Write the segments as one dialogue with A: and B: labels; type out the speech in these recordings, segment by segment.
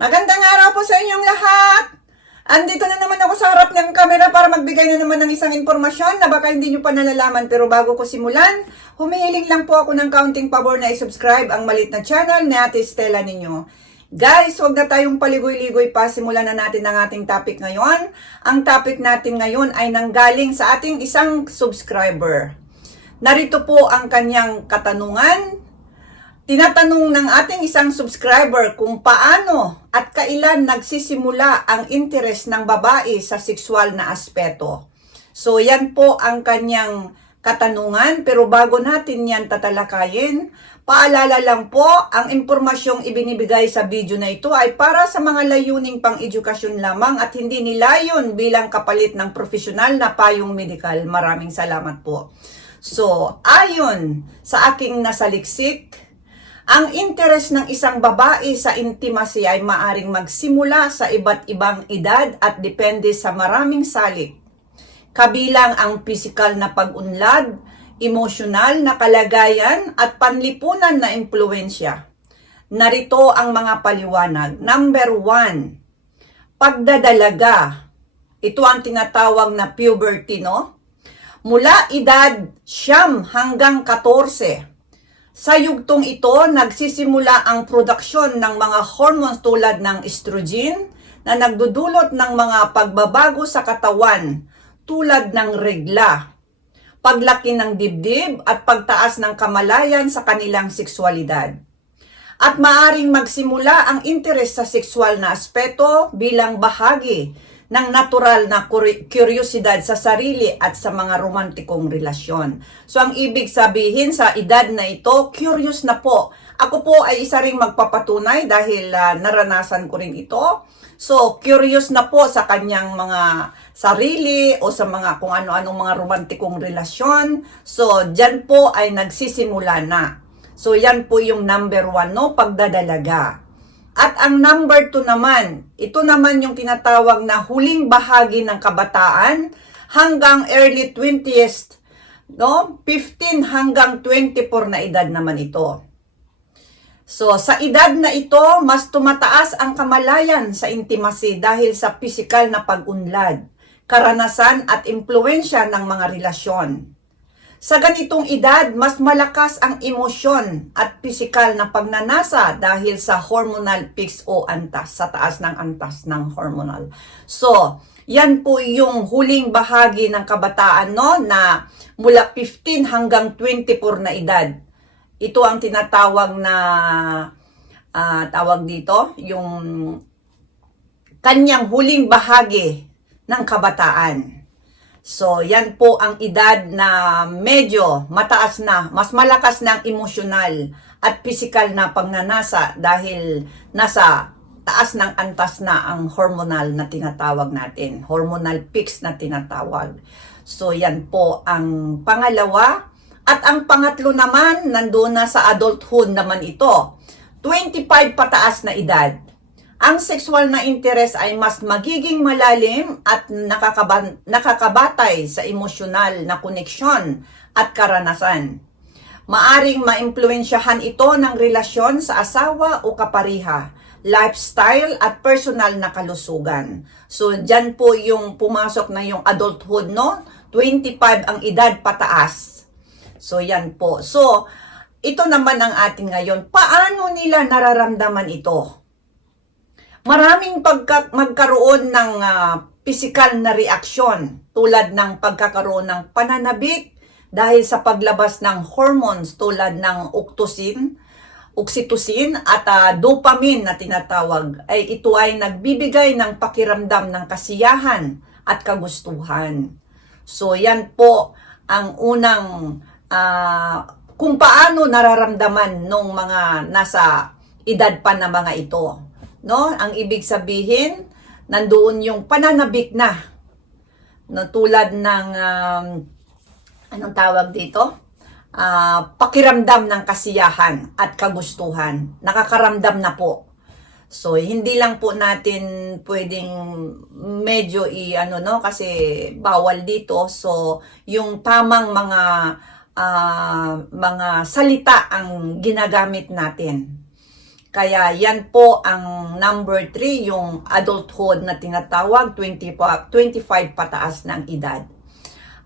A: Magandang araw po sa inyong lahat! Andito na naman ako sa harap ng kamera para magbigay na naman ng isang impormasyon na baka hindi nyo pa nalalaman pero bago ko simulan, humihiling lang po ako ng counting pabor na i-subscribe ang malit na channel ni Ate Stella ninyo. Guys, huwag na tayong paligoy-ligoy pa. Simulan na natin ang ating topic ngayon. Ang topic natin ngayon ay nanggaling sa ating isang subscriber. Narito po ang kanyang katanungan Tinatanong ng ating isang subscriber kung paano at kailan nagsisimula ang interes ng babae sa sexual na aspeto. So yan po ang kanyang katanungan pero bago natin yan tatalakayin, paalala lang po ang impormasyong ibinibigay sa video na ito ay para sa mga layuning pang edukasyon lamang at hindi nilayon bilang kapalit ng profesional na payong medikal. Maraming salamat po. So, ayon sa aking nasaliksik, ang interes ng isang babae sa intimacy ay maaring magsimula sa iba't ibang edad at depende sa maraming salik. Kabilang ang pisikal na pag-unlad, emosyonal na kalagayan at panlipunan na impluensya. Narito ang mga paliwanag. Number one, pagdadalaga. Ito ang tinatawag na puberty, no? Mula edad siyam hanggang 14 sa yugtong ito, nagsisimula ang produksyon ng mga hormones tulad ng estrogen na nagdudulot ng mga pagbabago sa katawan tulad ng regla, paglaki ng dibdib at pagtaas ng kamalayan sa kanilang sexualidad. At maaring magsimula ang interes sa sexual na aspeto bilang bahagi ng natural na curi- kuryosidad sa sarili at sa mga romantikong relasyon. So ang ibig sabihin sa edad na ito, curious na po. Ako po ay isa ring magpapatunay dahil ah, naranasan ko rin ito. So curious na po sa kanyang mga sarili o sa mga kung ano-anong mga romantikong relasyon. So dyan po ay nagsisimula na. So yan po yung number one, no? Pagdadalaga. At ang number 2 naman, ito naman yung tinatawag na huling bahagi ng kabataan hanggang early 20th, no? 15 hanggang 24 na edad naman ito. So, sa edad na ito, mas tumataas ang kamalayan sa intimacy dahil sa pisikal na pag-unlad, karanasan at impluensya ng mga relasyon. Sa ganitong edad, mas malakas ang emosyon at pisikal na pagnanasa dahil sa hormonal peaks o antas, sa taas ng antas ng hormonal. So, yan po yung huling bahagi ng kabataan no na mula 15 hanggang 24 na edad. Ito ang tinatawag na ah, tawag dito, yung kanyang huling bahagi ng kabataan. So, yan po ang edad na medyo mataas na, mas malakas ang emosyonal at physical na pagnanasa dahil nasa taas ng antas na ang hormonal na tinatawag natin, hormonal peaks na tinatawag. So, yan po ang pangalawa. At ang pangatlo naman, nandoon na sa adulthood naman ito. 25 pataas na edad ang sexual na interes ay mas magiging malalim at nakakaba- nakakabatay sa emosyonal na koneksyon at karanasan. Maaring maimpluensyahan ito ng relasyon sa asawa o kapariha, lifestyle at personal na kalusugan. So, dyan po yung pumasok na yung adulthood, no? 25 ang edad pataas. So, yan po. So, ito naman ang atin ngayon. Paano nila nararamdaman ito? Maraming pagka, magkaroon ng ah, physical na reaksyon tulad ng pagkakaroon ng pananabik dahil sa paglabas ng hormones tulad ng oxytocin, oxytocin at ah, dopamine na tinatawag ay ito ay nagbibigay ng pakiramdam ng kasiyahan at kagustuhan. So yan po ang unang ah, kung paano nararamdaman ng mga nasa edad pa na mga ito no? Ang ibig sabihin, nandoon yung pananabik na. No, tulad ng um, anong tawag dito? Ah, pakiramdam ng kasiyahan at kagustuhan. Nakakaramdam na po. So, hindi lang po natin pwedeng medyo i ano no kasi bawal dito. So, yung tamang mga ah, mga salita ang ginagamit natin. Kaya yan po ang number 3, yung adulthood na tinatawag, 20 pa, 25 pataas ng edad.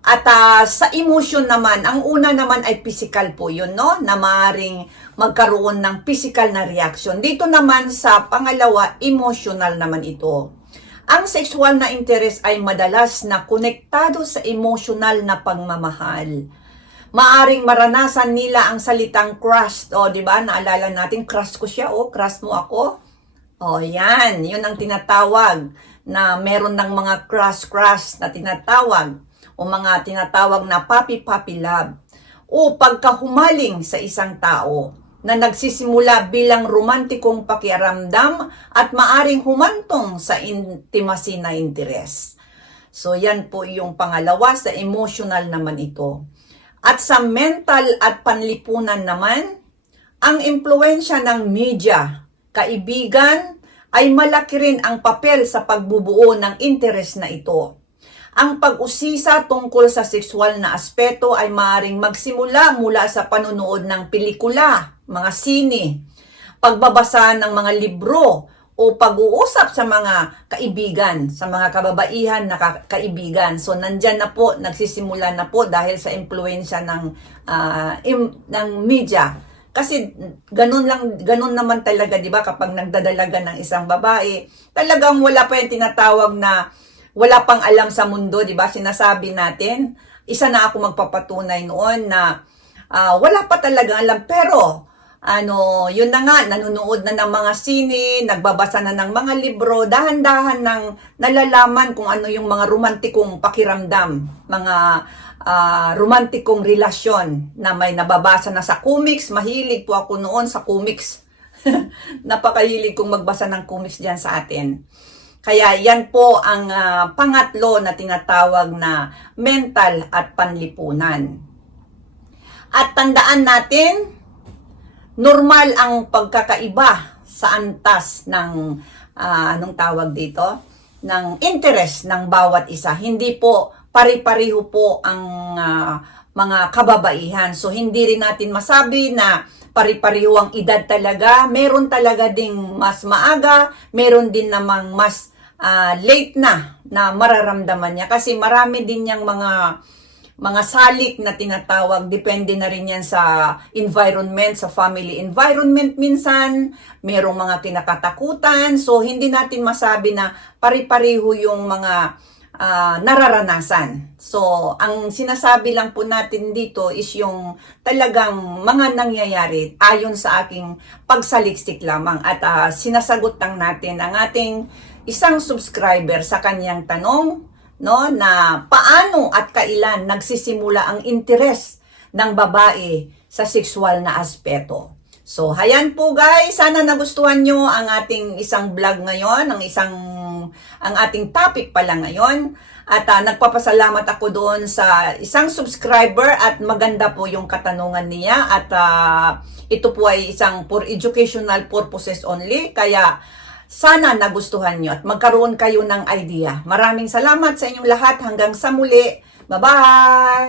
A: At ah, sa emotion naman, ang una naman ay physical po yun, no? Na maaaring magkaroon ng physical na reaction. Dito naman sa pangalawa, emotional naman ito. Ang sexual na interest ay madalas na konektado sa emotional na pagmamahal. Maaring maranasan nila ang salitang crush. O, di ba? Naalala natin, crush ko siya. O, crush mo ako. O, yan. Yun ang tinatawag na meron ng mga crush-crush na tinatawag o mga tinatawag na papi-papi love o pagkahumaling sa isang tao na nagsisimula bilang romantikong pakiramdam at maaring humantong sa intimacy na interes. So yan po yung pangalawa sa emotional naman ito. At sa mental at panlipunan naman, ang impluensya ng media, kaibigan, ay malaki rin ang papel sa pagbubuo ng interes na ito. Ang pag-usisa tungkol sa sexual na aspeto ay maaaring magsimula mula sa panunood ng pelikula, mga sine, pagbabasa ng mga libro, o pag-uusap sa mga kaibigan, sa mga kababaihan na ka- kaibigan. So nandyan na po, nagsisimula na po dahil sa impluensya ng ah, im- ng media. Kasi ganun lang ganun naman talaga 'di ba kapag nagdadalaga ng isang babae, talagang wala pa yung tinatawag na wala pang alam sa mundo, 'di ba? Sinasabi natin, isa na ako magpapatunay noon na ah, wala pa talaga alam pero ano, yun na nga, nanonood na ng mga sine, nagbabasa na ng mga libro, dahan-dahan nang nalalaman kung ano yung mga romantikong pakiramdam, mga ah, romantikong relasyon na may nababasa na sa comics. Mahilig po ako noon sa comics. Napakahilig kong magbasa ng comics diyan sa atin. Kaya yan po ang ah, pangatlo na tinatawag na mental at panlipunan. At tandaan natin, normal ang pagkakaiba sa antas ng ah, anong tawag dito? Ng interest ng bawat isa. Hindi po pari-pareho po ang ah, mga kababaihan. So hindi rin natin masabi na pari-pareho ang edad talaga. Meron talaga ding mas maaga. Meron din namang mas ah, late na na mararamdaman niya. Kasi marami din niyang mga mga salik na tinatawag, depende na rin yan sa environment, sa family environment minsan, merong mga kinakatakutan, so hindi natin masabi na pari-pareho yung mga ah, nararanasan. So, ang sinasabi lang po natin dito is yung talagang mga nangyayari ayon sa aking pagsaliksik lamang. At ah, sinasagot lang natin ang ating isang subscriber sa kanyang tanong no na paano at kailan nagsisimula ang interes ng babae sa sexual na aspeto. So, hayan po guys, sana nagustuhan nyo ang ating isang vlog ngayon, ang isang ang ating topic pala ngayon. At ah, nagpapasalamat ako doon sa isang subscriber at maganda po yung katanungan niya at ah, ito po ay isang for educational purposes only. Kaya sana nagustuhan nyo at magkaroon kayo ng idea. Maraming salamat sa inyong lahat. Hanggang sa muli. Bye-bye!